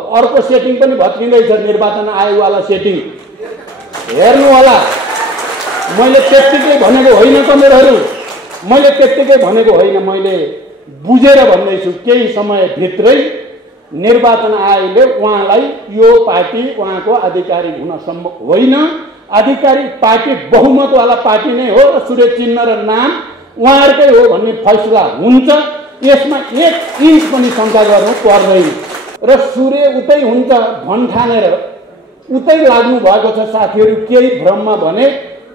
अर्को सेटिङ पनि भत्किँदैछ निर्वाचन आयोगवाला सेटिङ हेर्नु होला। मैले त्यत्तिकै भनेको होइन कमरेडहरू, मैले त्यत्तिकै भनेको होइन, मैले बुझेर भन्दैछु। केही समयभित्रै निर्वाचन आयोगले उहाँलाई यो पार्टी उहाँको आधिकारिक हुन सम्भव होइन, आधिकारिक पार्टी बहुमतवाला पार्टी नै हो र सूर्य चिन्ह र नाम उहाँहरूकै हो भन्ने फैसला हुन्छ। यसमा 1 इन्च पनि शङ्का गर्नु पर्दैन र सूर्य उतै हुन्छ भन्ठानेर उतै लाग्नु भएको छ। साथीहरू केही भ्रममा भने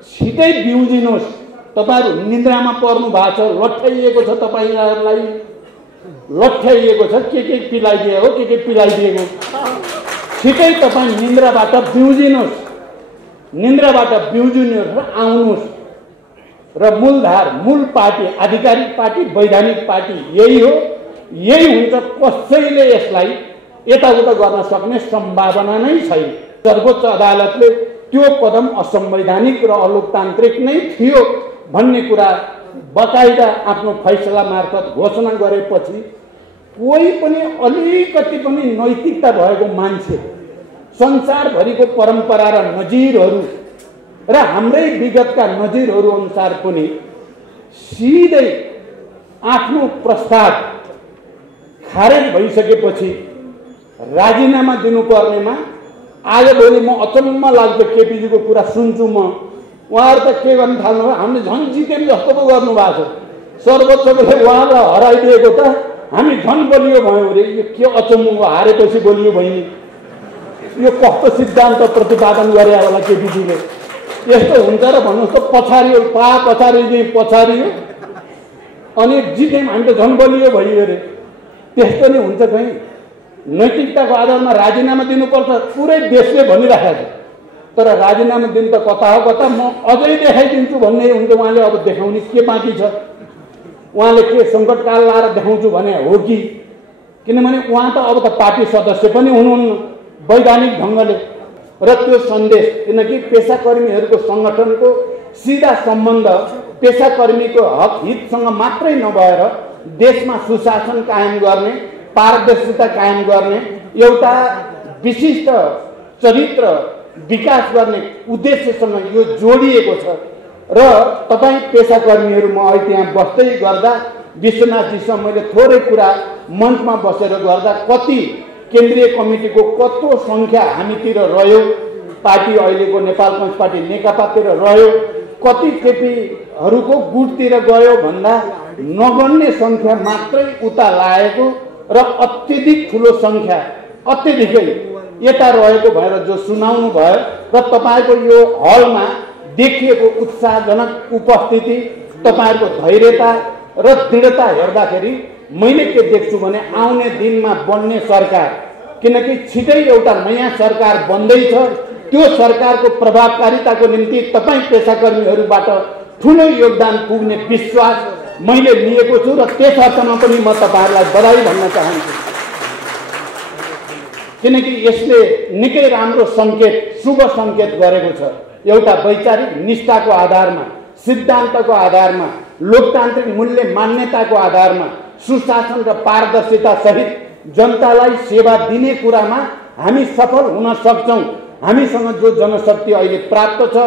छिटै बिउजिनुहोस्, तपाईहरु निन्द्रामा पर्नु भएको छ, लट्ठाइएको छ, तपाईहरुलाई लट्ठाइएको छ, के पिलाइदिएको के पिलाइदिएको। छिटै तपाईं निन्द्राबाट बिउजिनुहोस्, निन्द्राबाट बिउजिनुहोस् र आउनुहोस् र मूलधार मूल पार्टी आधिकारिक पार्टी वैधानिक पार्टी यही हो, यही हुन्छ। कसैले यसलाई यताउता गर्न सक्ने सम्भावना नै छैन। सर्वोच्च अदालतले त्यो कदम असंवैधानिक र अलोकतान्त्रिक नै थियो भन्ने कुरा बकाइदा आफ्नो फैसला मार्फत घोषणा गरेपछि कोही पनि अलिकति पनि नैतिकता भएको मान्छे, संसारभरिको परम्परा र नजिरहरू र हाम्रै विगतका नजिरहरू अनुसार पनि सिधै आफ्नो प्रस्ताव खारेज भइसकेपछि राजीनामा दिनुपर्नेमा आजभोलि म अचम्म लाग्दो केपीजीको कुरा सुन्छु। म उहाँहरू त के गर्न थाल्नु भयो, हामीले झन् जित्यौँ जस्तो पो गर्नु भएको छ। सर्वोच्चले उहाँलाई हराइदिएको त हामी झन् बलियो भयौँ रे। यो के अचम्म हो, हारेपछि बलियो भइने, यो कस्तो सिद्धान्त प्रतिपादन गरे होला केपीजीले। यस्तो हुन्छ र भन्नुहोस् त, पछारियो पछारियो अनि जित्यौँ हामी त झन् बलियो भइयो रे। त्यस्तो नै हुन्छ कहीँ। नैतिकताको आधारमा राजीनामा दिनुपर्छ पुरै देशले भनिराखेको छ, तर राजीनामा दिन त कता हो कता, म अझै देखाइदिन्छु भन्ने हुन्छ। उहाँले अब देखाउने के बाँकी छ? उहाँले के सङ्कटकाल लाएर देखाउँछु भने हो कि? किनभने उहाँ त अब त पार्टी सदस्य पनि हुनुहुन्न वैधानिक ढङ्गले। र त्यो सन्देश, किनकि पेसाकर्मीहरूको सङ्गठनको सिधा सम्बन्ध पेसाकर्मीको हक हितसँग मात्रै नभएर देशमा सुशासन कायम गर्ने, पारदर्शिता कायम गर्ने, एउटा विशिष्ट चरित्र विकास गर्ने उद्देश्यसँग यो जोडिएको छ। र तपाईँ पेसाकर्मीहरू, म अहिले त्यहाँ बस्दै गर्दा विश्वनाथजीसँग मैले थोरै कुरा मञ्चमा बसेर गर्दा कति केन्द्रीय कमिटीको कत्रो सङ्ख्या हामीतिर रह्यो, पार्टी अहिलेको नेपाल कम्युनिस्ट पार्टी नेकपातिर रह्यो, कति केपीहरूको गुटतिर गयो भन्दा नगण्य सङ्ख्या मात्रै उता लागेको र अत्यधिक ठुलो सङ्ख्या अत्यधिकै यता रहेको भएर जो सुनाउनु भयो र तपाईँको यो हलमा देखिएको उत्साहजनक उपस्थिति, तपाईँहरूको धैर्यता र दृढता हेर्दाखेरि मैले के देख्छु भने आउने दिनमा बन्ने सरकार, किनकि छिटै एउटा नयाँ सरकार बन्दैछ, त्यो सरकारको प्रभावकारिताको निम्ति तपाईँ पेसाकर्मीहरूबाट ठुलो योगदान पुग्ने विश्वास मैले लिएको छु र त्यस अर्थमा पनि म तपाईँहरूलाई बधाई भन्न चाहन्छु। किनकि यसले निकै राम्रो सङ्केत, शुभ सङ्केत गरेको छ। एउटा वैचारिक निष्ठाको आधारमा, सिद्धान्तको आधारमा, लोकतान्त्रिक मूल्य मान्यताको आधारमा, सुशासन र पारदर्शिता सहित जनतालाई सेवा दिने कुरामा हामी सफल हुन सक्छौँ। हामीसँग जो जनशक्ति अहिले प्राप्त छ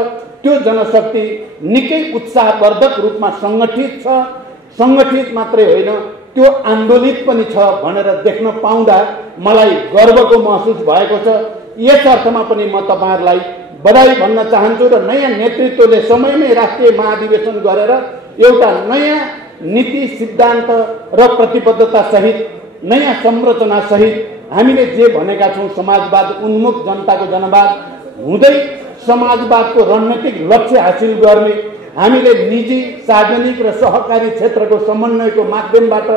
त्यो जनशक्ति निकै उत्साहवर्धक रूपमा सङ्गठित छ। सङ्गठित मात्रै होइन, त्यो आन्दोलित पनि छ भनेर देख्न पाउँदा मलाई गर्वको महसुस भएको छ। यस अर्थमा पनि म तपाईँहरूलाई बधाई भन्न चाहन्छु र नयाँ नेतृत्वले समयमै राष्ट्रिय महाधिवेशन गरेर एउटा नयाँ नीति सिद्धान्त र प्रतिबद्धता सहित, नयाँ संरचना सहित हामीले जे भनेका छौँ समाजवाद उन्मुख जनताको जनवाद हुँदै समाजवादको रणनीतिक लक्ष्य हासिल गर्ने, हामीले निजी सार्वजनिक र सहकारी क्षेत्रको समन्वयको माध्यमबाट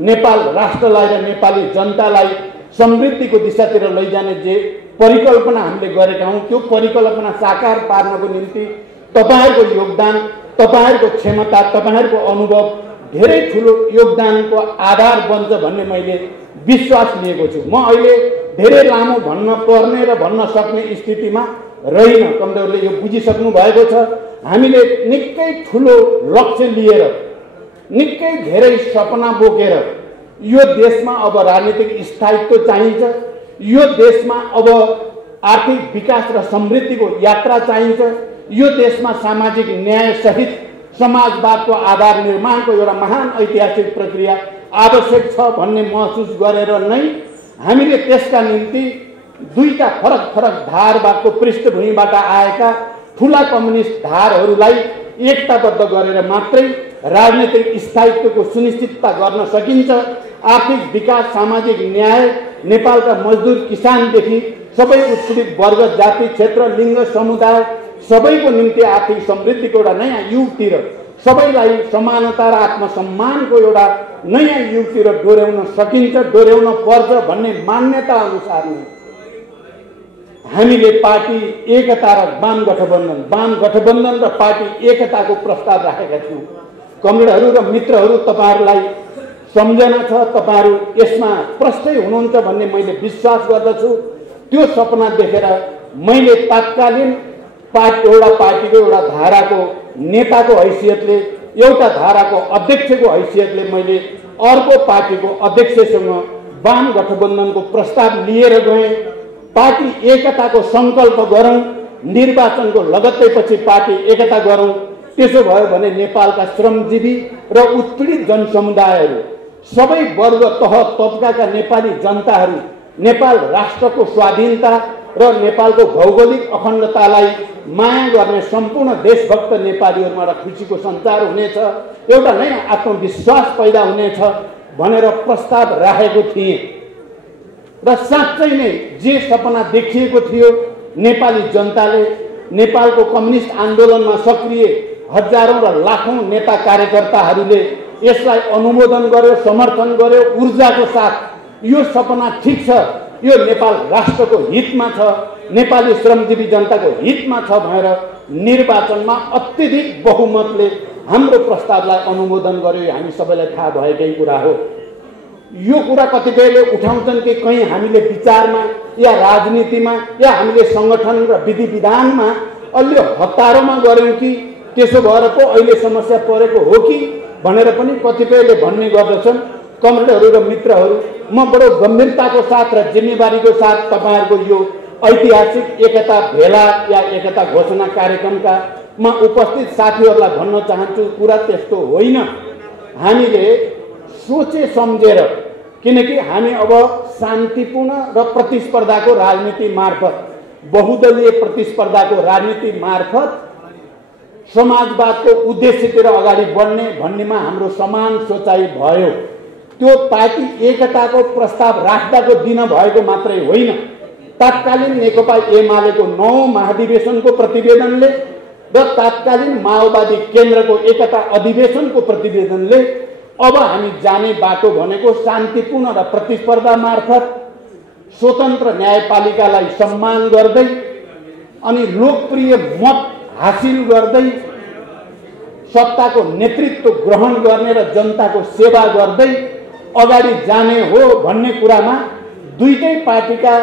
नेपाल राष्ट्रलाई र नेपाली जनतालाई समृद्धिको दिशातिर लैजाने जे परिकल्पना हामीले गरेका हौँ, त्यो परिकल्पना साकार पार्नको निम्ति तपाईँहरूको योगदान, तपाईँहरूको क्षमता, तपाईँहरूको अनुभव धेरै ठुलो योगदानको आधार बन्छ भन्ने मैले विश्वास लिएको छु। म अहिले धेरै लामो भन्न पर्ने र भन्न सक्ने स्थितिमा रहिन। कमरेडले यो बुझिसक्नु भएको छ। हामीले निकै ठुलो लक्ष्य लिएर, निकै धेरै सपना बोकेर यो देशमा अब राजनीतिक स्थायित्व चाहिन्छ, यो देशमा अब आर्थिक विकास र समृद्धिको यात्रा चाहिन्छ। यो देशमा सामाजिक न्याय सहित समाजवादको आधार निर्माणको एउटा महान ऐतिहासिक प्रक्रिया आवश्यक छ भन्ने महसुस गरेर नै हामीले त्यसका निम्ति दुईटा फरक फरक धारबाटको पृष्ठभूमिबाट आएका ठुला कम्युनिस्ट धारहरूलाई एकताबद्ध गरेर मात्रै राजनीतिक स्थायित्वको सुनिश्चितता गर्न सकिन्छ। आर्थिक विकास, सामाजिक न्याय नेपालका मजदुर किसानदेखि सबै उत्पीडित वर्ग, जाति, क्षेत्र, लिङ्ग, समुदाय सबैको निम्ति आर्थिक समृद्धिको एउटा नयाँ युगतिर, सबैलाई समानता र आत्मसम्मानको एउटा नयाँ युगतिर डोर्याउन सकिन्छ, डोर्याउन पर्छ भन्ने मान्यता अनुसार नै हामीले पार्टी एकता र वाम गठबन्धन र पार्टी एकताको प्रस्ताव राखेका छौँ। कमरेडहरू र मित्रहरू, तपाईँहरूलाई सम्झना छ, तपाईँहरू यसमा प्रष्टै हुनुहुन्छ भन्ने मैले विश्वास गर्दछु। त्यो सपना देखेर मैले तात्कालीन पार्टीको एउटा धाराको नेताको हैसियतले, एउटा धाराको अध्यक्षको हैसियतले मैले अर्को पार्टीको अध्यक्षसँग वाम गठबन्धनको प्रस्ताव लिएर गएँ। पार्टी एकताको सङ्कल्प गरौँ, निर्वाचनको लगत्तैपछि पार्टी एकता गरौँ। त्यसो भयो भने नेपालका श्रमजीवी र उत्पीडित जनसमुदायहरू, सबै वर्ग, तह तबकाका नेपाली जनताहरू नेपाल राष्ट्रको स्वाधीनता र नेपालको भौगोलिक अखण्डतालाई माया गर्ने सम्पूर्ण देशभक्त नेपालीहरूमा एउटा खुसीको सञ्चार हुनेछ, एउटा नयाँ आत्मविश्वास पैदा हुनेछ भनेर प्रस्ताव राखेको थिएँ। र साँच्चै नै जे सपना देखिएको थियो, नेपाली जनताले नेपालको कम्युनिस्ट आन्दोलनमा सक्रिय हजारौं र लाखौं नेता कार्यकर्ताहरूले यसलाई अनुमोदन गर्यो, समर्थन गर्यो ऊर्जाको साथ। यो सपना ठिक छ, यो नेपाल राष्ट्रको हितमा छ, नेपाली श्रमजीवी जनताको हितमा छ भनेर निर्वाचनमा अत्यधिक बहुमतले हाम्रो प्रस्तावलाई अनुमोदन गर्यो। यो हामी सबैलाई थाहा भएकै कुरा हो। यो कुरा कतिपयले उठाउँछन् कि कहीँ हामीले विचारमा या राजनीतिमा या हामीले सङ्गठन र विधि विधानमा अलि हतारोमा गऱ्यौँ कि त्यसो भएर पो अहिले समस्या परेको हो कि भनेर पनि कतिपयले भन्ने गर्दछन्। कमरेडहरू र मित्रहरू, म बडो गम्भीरताको साथ र जिम्मेवारीको साथ तपाईँहरूको यो ऐतिहासिक एकता भेला या एकता घोषणा कार्यक्रमका म उपस्थित साथीहरूलाई भन्न चाहन्छु, कुरा त्यस्तो होइन। हामीले सोचे सम्झेर, किनकि हामी अब शान्तिपूर्ण र प्रतिस्पर्धाको राजनीति मार्फत, बहुदलीय प्रतिस्पर्धाको राजनीति मार्फत समाजवादको उद्देश्यतिर अगाडि बढ्ने भन्नेमा हाम्रो समान सोचाइ भयो। त्यो पार्टी एकताको प्रस्ताव राख्दाको दिन भएको मात्रै होइन, तत्कालीन नेकपा एमालेको 9औं महाधिवेशनको प्रतिवेदनले र तत्कालीन माओवादी केन्द्रको एकता अधिवेशनको प्रतिवेदनले अब हामी जाने बाटो भनेको शान्तिपूर्ण र प्रतिस्पर्धा मार्फत स्वतन्त्र न्यायपालिकालाई सम्मान गर्दै अनि लोकप्रिय मत हासिल गर्दै सत्ताको नेतृत्व ग्रहण गर्ने र जनताको सेवा गर्दै अगाडि जाने हो भन्ने कुरामा दुईटै पार्टीका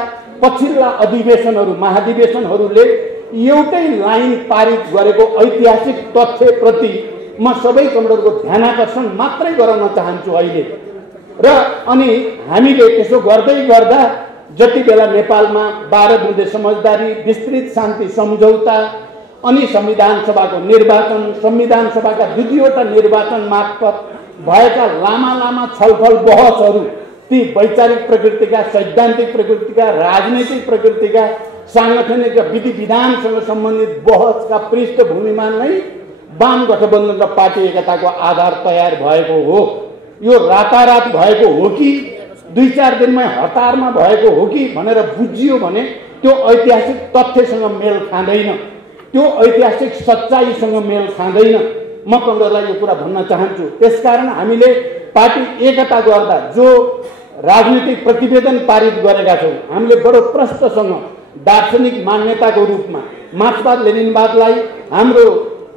पछिल्ला अधिवेशनहरू, महाधिवेशनहरूले एउटै लाइन पारित गरेको ऐतिहासिक तथ्यप्रति म सबै कमरेडको ध्यानाकर्षण मात्रै गराउन चाहन्छु अहिले। र अनि हामीले त्यसो गर्दै गर्दा जति बेला नेपालमा 12 बुँदे समझदारी, विस्तृत शान्ति सम्झौता अनि संविधान सभाको निर्वाचन, संविधान सभाका दुईवटा निर्वाचन मार्फत भएका लामा छलफल बहसहरू, ती वैचारिक प्रकृतिका, सैद्धान्तिक प्रकृतिका, राजनीतिक प्रकृतिका, सांगठनिक र विधि विधानसँग सम्बन्धित बहसका पृष्ठभूमिमा नै वाम गठबन्धन र पार्टी एकताको आधार तयार भएको हो। यो रातारात भएको हो कि 2-4 दिनमै हतारमा भएको हो कि भनेर बुझियो भने त्यो ऐतिहासिक तथ्यसँग मेल खाँदैन, त्यो ऐतिहासिक सच्चाइसँग मेल खाँदैन। म कमरेडलाई यो कुरा भन्न चाहन्छु। त्यसकारण हामीले पार्टी एकता गर्दा जो राजनीतिक प्रतिवेदन पारित गरेका छौँ, हामीले बडो प्रष्टसँग दार्शनिक मान्यताको रूपमा मार्क्सवाद लेनिनवादलाई हाम्रो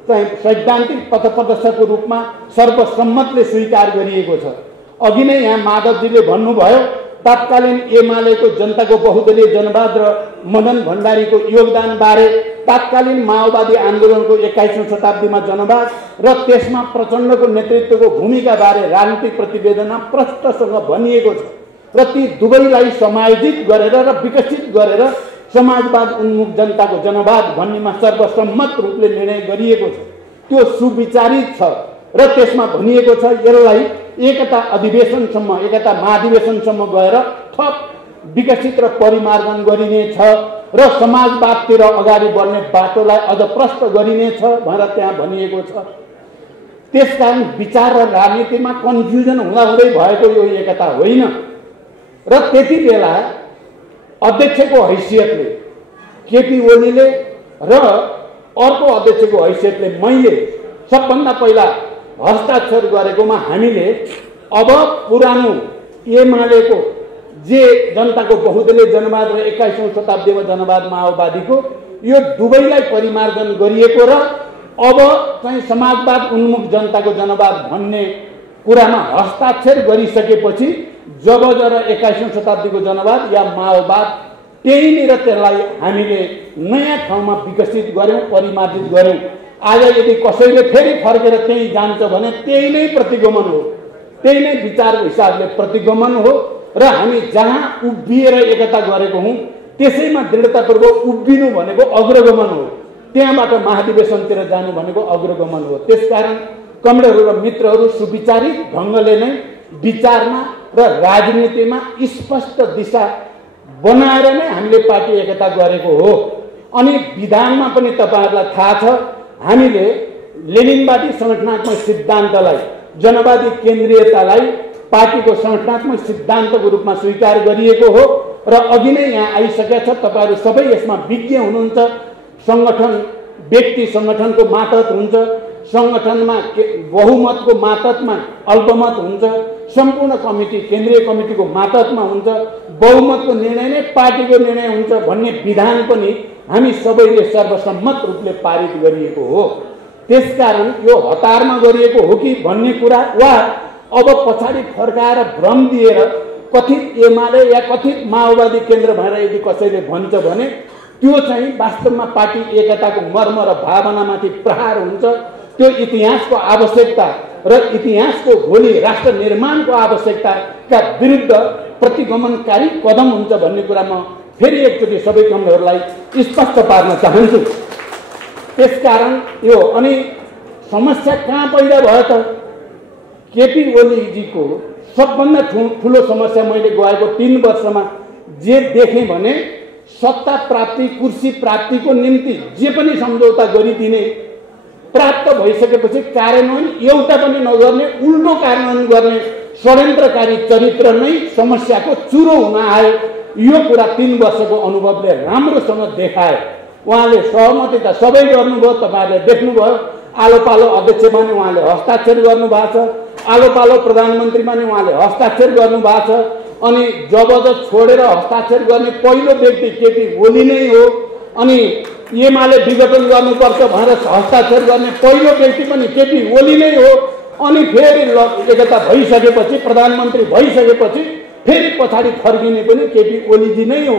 चाहिँ सैद्धान्तिक पथप्रदर्शकको रूपमा सर्वसम्मतले स्वीकार गरिएको छ। अघि नै यहाँ माधवजीले भन्नुभयो, तत्कालीन एमालेको जनताको बहुदलीय जनवाद र मदन भण्डारीको योगदान बारे, तत्कालीन माओवादी आन्दोलनको 21औं शताब्दीमा जनवाद र त्यसमा प्रचण्डको नेतृत्वको भूमिका बारे राजनीतिक प्रतिवेदनमा प्रष्टसँग भनिएको छ। र ती दुवैलाई समायोजित गरेर र विकसित गरेर समाजवाद उन्मुख जनताको जनवाद भन्नेमा सर्वसम्मत रूपले निर्णय गरिएको छ। त्यो सुविचारित छ र त्यसमा भनिएको छ यसलाई एकता अधिवेशनसम्म, एकता महाधिवेशनसम्म गएर थप विकसित र परिमार्जन गरिनेछ र समाजवादतिर अगाडि बढ्ने बाटोलाई अझ प्रष्ट गरिनेछ भनेर त्यहाँ भनिएको छ। त्यसकारण विचार र राजनीतिमा कन्फ्युजन हुँदाहुँदै भएको यो एकता होइन। र त्यति बेला अध्यक्षको हैसियतले केपी ओलीले र अर्को अध्यक्षको हैसियतले मैले सबभन्दा पहिला हस्ताक्षर गरेकोमा हामीले अब पुरानो एमालेको जे जनताको बहुदलीय जनवाद र 21औं शताब्दीमा जनवाद माओवादीको यो दुवैलाई परिमार्जन गरिएको र अब चाहिँ समाजवाद उन्मुख जनताको जनवाद भन्ने कुरामा हस्ताक्षर गरिसकेपछि जब 21औं शताब्दीको जनवाद या माओवाद त्यहीँनिर त्यसलाई हामीले नयाँ ठाउँमा विकसित गर्यौं, परिमार्जित गर्यौं। आज यदि कसैले फेरि फर्केर त्यही जान्छ भने त्यही नै प्रतिगमन हो, त्यही नै विचारको हिसाबले प्रतिगमन हो र हामी जहाँ उभिएर एकता गरेको हौं त्यसैमा दृढतापूर्वक उभिनु भनेको अग्रगमन हो, त्यहाँबाट महाधिवेशनतिर जानु भनेको अग्रगमन हो। त्यसकारण कमरेडहरू र मित्रहरू सुविचारित ढङ्गले नै विचारमा र राजनीतिमा स्पष्ट दिशा बनाएर नै हामीले पार्टी एकता गरेको हो। अनि विधानमा पनि तपाईहरुलाई थाहा छ हामीले लेनिनवादी संगठनात्मक सिद्धान्तलाई, जनवादी केन्द्रीयतालाई पार्टीको संगठनात्मक सिद्धान्तको रूपमा स्वीकार गरिएको हो र अघि नै यहाँ आइसकेको छ। तपाईहरु सबै यसमा विज्ञ हुनुहुन्छ। संगठन व्यक्ति संगठनको मातहत हुन्छ, संगठनमा बहुमतको मातहतमा अल्पमत हुन्छ, सम्पूर्ण कमिटी केन्द्रीय कमिटीको मातहतमा हुन्छ, बहुमतको निर्णय नै पार्टीको निर्णय हुन्छ भन्ने विधान पनि हामी सबैले सर्वसम्मत रूपले पारित गरिएको हो। त्यसकारण यो हतारमा गरिएको हो कि भन्ने कुरा वा अब पछाडि फर्काएर भ्रम दिएर कथित एमाले या कथित माओवादी केन्द्र भनेर यदि कसैले भन्छ भने त्यो चाहिँ वास्तवमा पार्टी एकताको मर्म र भावनामाथि प्रहार हुन्छ। त्यो इतिहासको आवश्यकता र इतिहासको भोलि राष्ट्र निर्माणको आवश्यकताका विरुद्ध प्रतिगमनकारी कदम हुन्छ भन्ने कुरा म फेरि एकचोटि सबै कमरेडहरूलाई स्पष्ट पार्न चाहन्छु। त्यसकारण यो अनि समस्या कहाँ पैदा भयो त? केपी ओलीजीको सबभन्दा ठुलो समस्या मैले गएको 3 वर्षमा जे देखेँ भने सत्ता प्राप्ति, कुर्सी प्राप्तिको निम्ति जे पनि सम्झौता गरिदिने, प्राप्त भइसकेपछि कार्यान्वयन एउटा पनि नगर्ने, उल्टो कार्यान्वयन गर्ने षड्यन्त्रकारी चरित्र नै समस्याको चुरो हुन आयो। यो कुरा 3 वर्षको अनुभवले राम्रोसँग देखायो। उहाँले सहमति त सबै गर्नुभयो, तपाईहरुले देख्नुभयो। आलो पालो अध्यक्षमा नि उहाँले हस्ताक्षर गर्नुभएको छ, आलो पालो प्रधानमन्त्रीमा नि उहाँले हस्ताक्षर गर्नुभएको छ। अनि जबरजस्त छोडेर हस्ताक्षर गर्ने पहिलो व्यक्ति केपी ओली नै हो। अनि एमाले विघटन गर्नुपर्छ भनेर हस्ताक्षर गर्ने पहिलो व्यक्ति पनि केपी ओली नै हो। अनि फेरि एकता भइसकेपछि, प्रधानमन्त्री भइसकेपछि फेरि पछाडि फर्किने पनि केपी ओलीजी नै हो।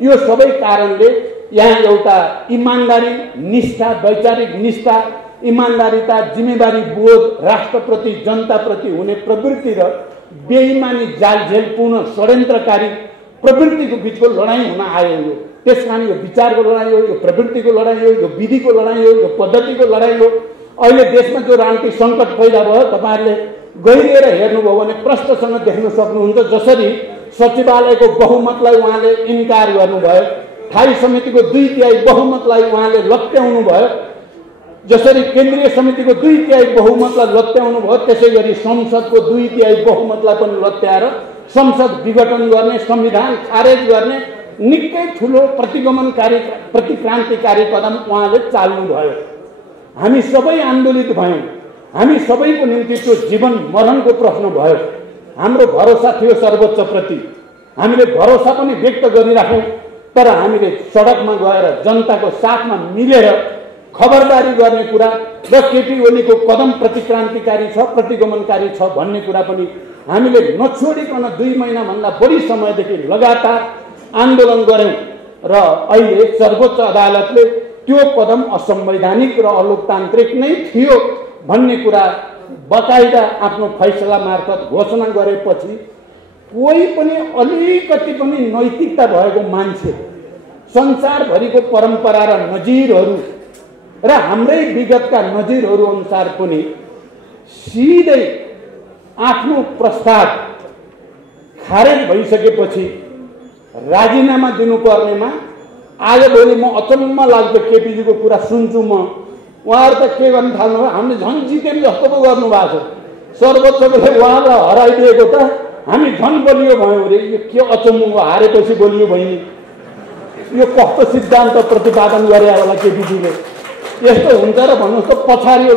यो सबै कारणले यहाँ एउटा इमानदारी, निष्ठा, वैचारिक निष्ठा, इमानदारीता, जिम्मेवारी बोध, राष्ट्रप्रति, जनताप्रति हुने प्रवृत्ति र बेइमानी, जालझेलपूर्ण षड्यन्त्रकारी प्रवृत्तिको बीचको लडाईँ हुन आयो। यो त्यसकारण यो विचारको लडाईँ हो, यो प्रवृत्तिको लडाईँ हो, यो विधिको लडाईँ हो, यो पद्धतिको लडाईँ हो। अहिले देशमा जो राजनीतिक सङ्कट पैदा भयो तपाईहरुले गहिरिएर हेर्नुभयो भने प्रष्टसँग देख्न सक्नुहुन्छ। जसरी सचिवालयको बहुमतलाई उहाँले इन्कार गर्नुभयो, स्थायी समितिको 2/3 बहुमतलाई उहाँले लत्याउनु भयो, जसरी केन्द्रीय समितिको 2/3 बहुमतलाई लत्याउनु भयो, त्यसैगरी संसदको 2/3 बहुमतलाई पनि लत्याएर संसद विघटन गर्ने, संविधान खारेज गर्ने निकै ठुलो प्रतिगमनकारी, प्रतिक्रान्तिकारी कदम उहाँले चाल्नु भयो। हामी सबै आन्दोलित भयौं। हामी सबैको निम्ति त्यो जीवन मरणको प्रश्न भयो। हाम्रो भरोसा थियो सर्वोच्चप्रति, हामीले भरोसा पनि व्यक्त गरिराख्यौं। तर हामीले सडकमा गएर जनताको साथमा मिलेर खबरदारी गर्ने कुरा र केपी ओलीको कदम प्रतिक्रान्तिकारी छ, प्रतिगमनकारी छ भन्ने कुरा पनि हामीले नछोडिकन 2 महिनाभन्दा बढी समयदेखि लगातार आन्दोलन गर्यौं। र अहिले सर्वोच्च अदालतले त्यो कदम असंवैधानिक र अलोकतान्त्रिक नै थियो भन्ने कुरा बकाइदा आफ्नो फैसला मार्फत घोषणा गरेपछि कोही पनि अलिकति पनि नैतिकता भएको मान्छे, संसारभरिको परम्परा र नजिरहरू र हाम्रै विगतका नजिरहरू अनुसार पनि सिधै आफ्नो प्रस्ताव खारेज भइसकेपछि राजीनामा दिनुपर्नेमा आजभोलि म अचम्म लाग्दो केपीजीको कुरा सुन्छु म। उहाँहरू त के गर्न थाल्नु भयो, हामीले झन् जित्यौँ जस्तो पो गर्नुभएको छ। सर्वोच्चले उहाँलाई हराइदिएको त हामी झन् बलियो भयौँ अरे। यो के अचम्म, हारेपछि बलियो भइन्। यो कस्तो सिद्धान्त प्रतिपादन गरे होला केपीजीले। यस्तो हुन्छ र भन्नुहोस् त, पछारियो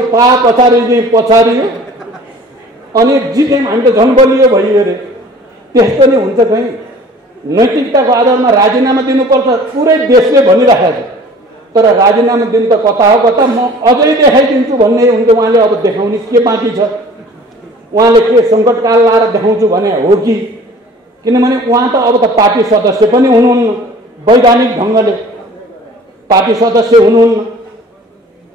पछारियो अनि जित्यौँ हामी त झन् बलियो भइयो अरे। त्यस्तो नै हुन्छ कहीँ। नैतिकताको आधारमा राजीनामा दिनुपर्छ पुरै देशले भनिराखेको छ, तर राजीनामा दिनु त कता हो कता, म अझै देखाइदिन्छु भन्ने हुन्छ। उहाँले अब देखाउने के बाँकी छ? उहाँले के सङ्कटकाल लाएर देखाउँछु भने हो कि? किनभने उहाँ त अब त पार्टी सदस्य पनि हुनुहुन्न, वैधानिक ढङ्गले पार्टी सदस्य हुनुहुन्न।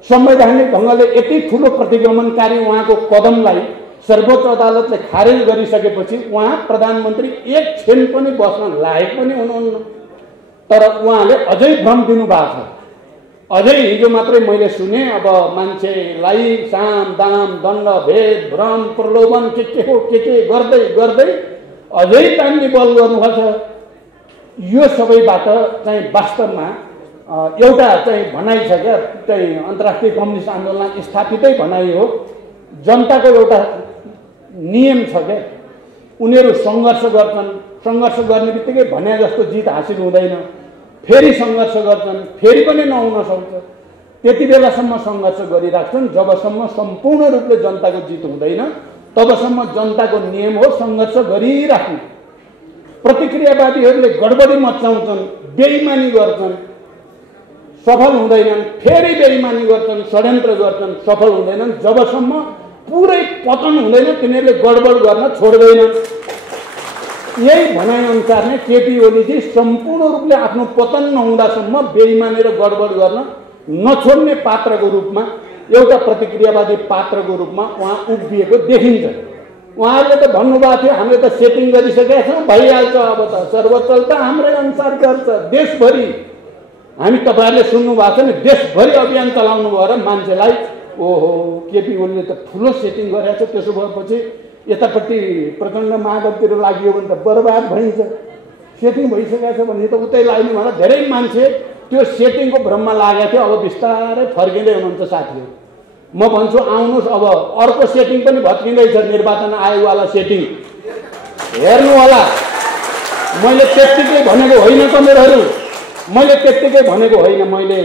संवैधानिक ढङ्गले यति ठुलो प्रतिगमनकारी उहाँको कदमलाई सर्वोच्च अदालतले खारेज गरिसकेपछि उहाँ प्रधानमन्त्री एक क्षण पनि बस्न लायक पनि हुनुहुन्न। तर उहाँले अझै भ्रम दिनुभएको छ। अझै हिजो मात्रै मैले सुने, अब मान्छेलाई साम दाम दण्ड भेद भ्रम प्रलोभन के हो के गर्दै गर्दै अझै तान्ने बल गर्नुभएको छ। यो सबैबाट चाहिँ वास्तवमा एउटा चाहिँ भनाइ छ क्या, चाहिँ अन्तर्राष्ट्रिय कम्युनिस्ट आन्दोलन स्थापितै भनाइ हो। जनताको एउटा नियम छ क्या, उनीहरू सङ्घर्ष गर्छन्, सङ्घर्ष गर्ने बित्तिकै भने जस्तो जित हासिल हुँदैन, फेरि सङ्घर्ष गर्छन्, फेरि पनि नहुन सक्छ। त्यति बेलासम्म सङ्घर्ष गरिराख्छन् जबसम्म सम्पूर्ण रूपले जनताको जित हुँदैन, तबसम्म जनताको नियम हो सङ्घर्ष गरिराख्नु। प्रतिक्रियावादीहरूले गडबडी मचाउँछन्, बेइमानी गर्छन्, सफल हुँदैनन्, फेरि बेइमानी गर्छन्, षड्यन्त्र गर्छन्, सफल हुँदैनन्। जबसम्म पुरै पतन हुँदैन तिनीहरूले गडबड गर्न छोड्दैनन्। यही भनाइअनुसार नै केपी ओलीजी सम्पूर्ण रूपले आफ्नो पतन नहुँदासम्म बेइमानी र गडबड गर्न नछोड्ने पात्रको रूपमा, एउटा प्रतिक्रियावादी पात्रको रूपमा उहाँ उभिएको देखिन्छ। उहाँहरूले त भन्नुभएको थियो हामीले त सेटिङ गरिसकेका छौँ, भइहाल्छ, अब त सर्वोच्चले त हाम्रै अनुसार गर्छ। देशभरि हामी तपाईँहरूले सुन्नुभएको छ नि, देशभरि अभियान चलाउनु भयो र मान्छेलाई ओहो केपी ओलीले त ठुलो सेटिङ गरेको छ, त्यसो भएपछि यतापट्टि प्रचण्ड माधवतिर लागि भने त बर्बाद भइन्छ। सेटिङ भइसकेको छ भने त उतै लाग्ने भन्दा धेरै मान्छे त्यो सेटिङको भ्रममा लागेको थियो। अब बिस्तारै फर्किँदै हुनुहुन्छ साथीहरू। म भन्छु आउनुहोस्, अब अर्को सेटिङ पनि भत्किँदैछ, निर्वाचन आयोगवाला सेटिङ हेर्नु होला। मैले त्यत्तिकै भनेको होइन कमरेडहरू, मैले त्यत्तिकै भनेको होइन, मैले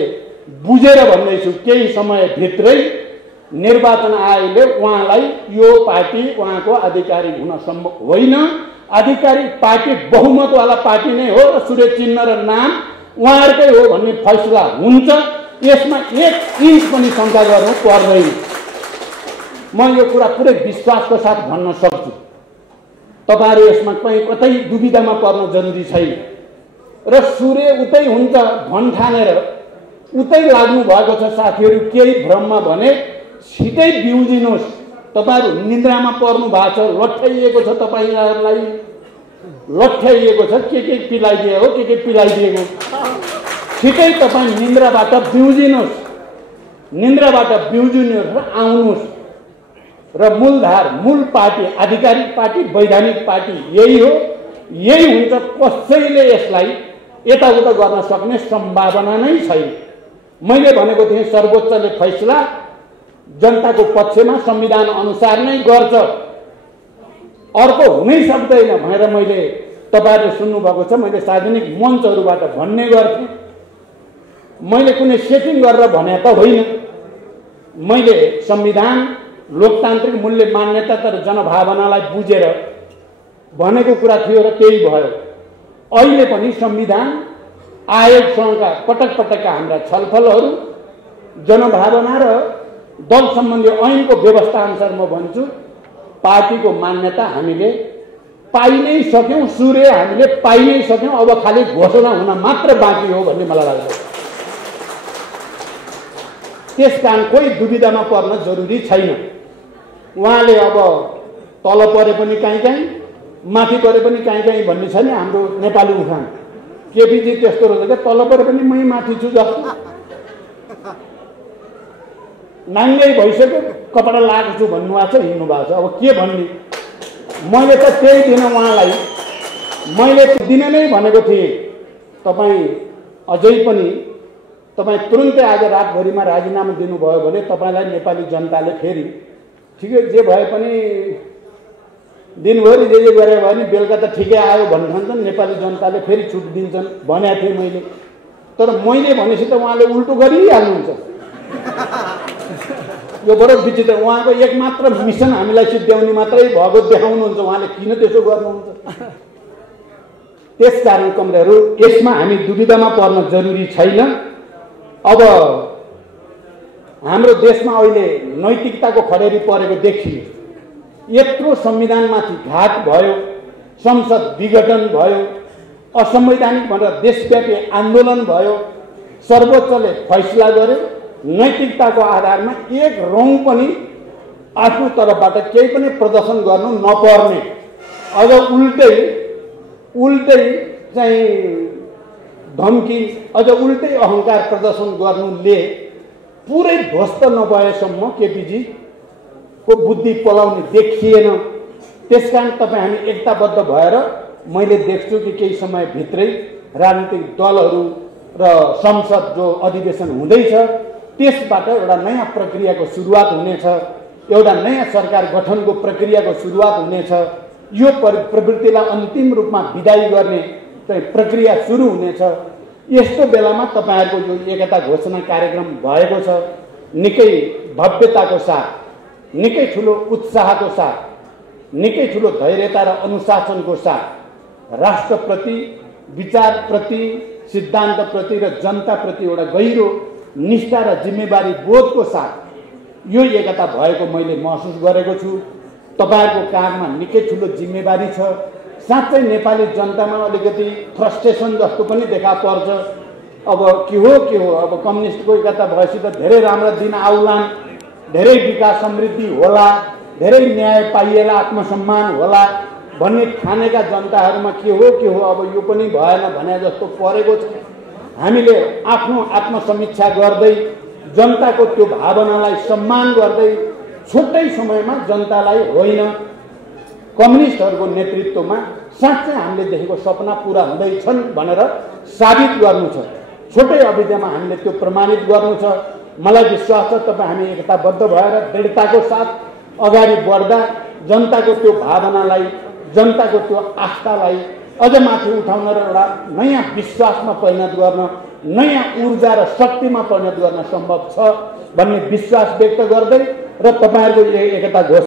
बुझेर भन्दैछु। केही समयभित्रै निर्वाचन आयोगले उहाँलाई यो पार्टी उहाँको आधिकारिक हुन सम्भव होइन, आधिकारिक पार्टी बहुमतवाला पार्टी नै हो र सूर्य चिन्ह र नाम उहाँहरूकै हो भन्ने फैसला हुन्छ। यसमा एक इन्च पनि शङ्का गर्नु पर्दैन। म यो कुरा पुरै विश्वासको साथ भन्न सक्छु। तपाईँहरू यसमा कतै दुविधामा पर्न जरुरी छैन। र सूर्य उतै हुन्छ भन्ठानेर उतै लाग्नु भएको छ साथीहरू। केही भ्रममा भने छिटै बिउजिनुहोस्। तपाईँहरू निन्द्रामा पर्नु भएको छ, लट्ठ्याइएको छ, तपाईँहरूलाई लट्ठ्याइएको छ, के पिलाइदिएको के पिलाइदिएको। छिटै तपाईँ निन्द्राबाट बिउजिनुहोस्, निन्द्राबाट बिउजिनुहोस् र आउनुहोस्। र मूलधार, मूल पार्टी, आधिकारिक पार्टी, वैधानिक पार्टी यही हो, यही हुन्छ। कसैले यसलाई यताउता गर्न सक्ने सम्भावना नै छैन। मैले भनेको थिएँ सर्वोच्चले फैसला जनताको पक्षमा संविधान अनुसार नै गर्छ, अर्को हुनै सक्दैन भनेर मैले तपाईँहरूले सुन्नुभएको छ। मैले सार्वजनिक मञ्चहरूबाट भन्ने गर्थेँ। मैले कुनै सेटिङ गरेर भने त होइन। मैले संविधान, लोकतान्त्रिक मूल्य मान्यता र जनभावनालाई बुझेर भनेको कुरा थियो र त्यही भयो। अहिले पनि संविधान आयोगसँगका पटक पटकका हाम्रा छलफलहरू, जनभावना र दल सम्बन्धी ऐनको व्यवस्था अनुसार म भन्छु पार्टीको मान्यता हामीले पाइ नै सक्यौँ, सूर्य हामीले पाइ नै सक्यौँ। अब खालि घोषणा हुन मात्र बाँकी हो भन्ने मलाई लाग्छ। त्यसकारण कोही दुविधामा पर्न जरुरी छैन। उहाँले अब तल परे पनि कहीँ माथि परे पनि कहीँ भन्ने छ नि हाम्रो नेपाली उखान। केपीजी त्यस्तो रहेछ क्या, तल परे पनि मै माथि छु जस्तो। नाङ्गै भइसक्यो, कपडा लगाएको छु भन्नुभएको छ, हिँड्नु भएको छ। अब के भन्ने? मैले त त्यही दिन उहाँलाई मैले दिन नै भनेको थिएँ, तपाईँ अझै पनि तपाईँ तुरुन्तै आज रातभरिमा राजीनामा दिनुभयो भने तपाईँलाई नेपाली जनताले फेरि ठिकै जे भए पनि दिनभरि जे गरे भयो भने बेलुका त ठिकै आयो भन्छन्, नेपाली जनताले फेरि छुट दिन्छन् भनेको थिएँ मैले। तर मैले भनेपछि त उहाँले उल्टो गरिहाल्नुहुन्छ। यो बडो विचित्र। उहाँको एकमात्र मिसन हामीलाई सिद्ध्याउने मात्रै भएको देखाउनुहुन्छ, उहाँले किन त्यसो गर्नुहुन्छ? त्यसकारण कमरेडहरू, यसमा हामी दुविधामा पर्न जरुरी छैन। अब हाम्रो देशमा अहिले नैतिकताको खडेरी परेको देखियो। यत्रो संविधानमाथि घात भयो, संसद विघटन भयो, असंवैधानिक भनेर देशव्यापी आन्दोलन भयो, सर्वोच्चले फैसला गर्यो, नैतिकताको आधारमा एक रौँ पनि आफ्नो तर्फबाट केही पनि प्रदर्शन गर्नु नपर्ने, अझ उल्टै चाहिँ धम्की, अझ उल्टै अहङ्कार प्रदर्शन गर्नुले पुरै ध्वस्त नभएसम्म केपीजी को बुद्धि पलाउने देखिएन। त्यसकारण तपाईँ हामी एकताबद्ध भएर मैले देख्छु कि केही समयभित्रै राजनीतिक दलहरू र संसद जो अधिवेशन हुँदैछ त्यसबाट एउटा नयाँ प्रक्रियाको सुरुवात हुनेछ, एउटा नयाँ सरकार गठनको प्रक्रियाको सुरुवात हुनेछ। यो प्रवृत्तिलाई अन्तिम रूपमा विदाई गर्ने प्रक्रिया सुरु हुनेछ। यस्तो बेलामा तपाईँहरूको यो एकता घोषणा कार्यक्रम भएको छ, निकै भव्यताको साथ, निकै ठुलो उत्साहको साथ, निकै ठुलो धैर्यता र अनुशासनको साथ राष्ट्रप्रति, विचारप्रति, सिद्धान्तप्रति र जनताप्रति एउटा गहिरो निष्ठा र जिम्मेवारी बोधको साथ यो एकता भएको मैले महसुस गरेको छु। तपाईहरुको काँधमा निकै ठुलो जिम्मेवारी छ। साँच्चै नेपाली जनतामा अलिकति फ्रस्ट्रेसन जस्तो पनि देखा पर्छ। अब के हो अब कम्युनिस्टको एकता भएपछि त धेरै राम्रा दिन आउलान्, धेरै विकास समृद्धि होला, धेरै न्याय पाइएला, आत्मसम्मान होला भन्ने ठानेका जनताहरुमा के हो अब यो पनि भएन भने जस्तो परेको छ। हामीले आफ्नो आत्मसमीक्षा गर्दै जनताको त्यो भावनालाई सम्मान गर्दै छुट्टै समयमा जनतालाई होइन कम्युनिस्टहरुको नेतृत्वमा साँच्चै हामीले देखेको सपना पूरा हुँदैछन् भनेर साबित गर्नु छ। छोटै अवधिमा हामीले त्यो प्रमाणित गर्नु छ। मलाई विश्वास छ तपाईँ हामी एकताबद्ध भएर दृढताको साथ अगाडि बढ्दा जनताको त्यो भावनालाई, जनताको त्यो आस्थालाई अझ माथि उठाउन र एउटा नयाँ विश्वासमा परिणत गर्न, नयाँ ऊर्जा र शक्तिमा परिणत गर्न सम्भव छ भन्ने विश्वास व्यक्त गर्दै र तपाईहरुको एकता घोषणा